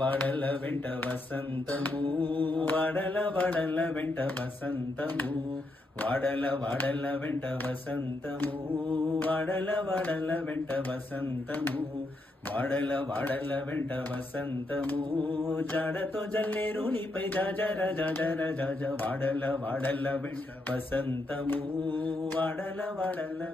వాడల వెంట వసంతము వాడల వెంట వసంతము వాడల వెంట వసంతము వాడల వెంట వసంతము వాడల వెంట వసంతము జాడతో జల్లేరు నీపై జాజర జాజర జాజ వాడల వెంట వసంతము వాడల వెంట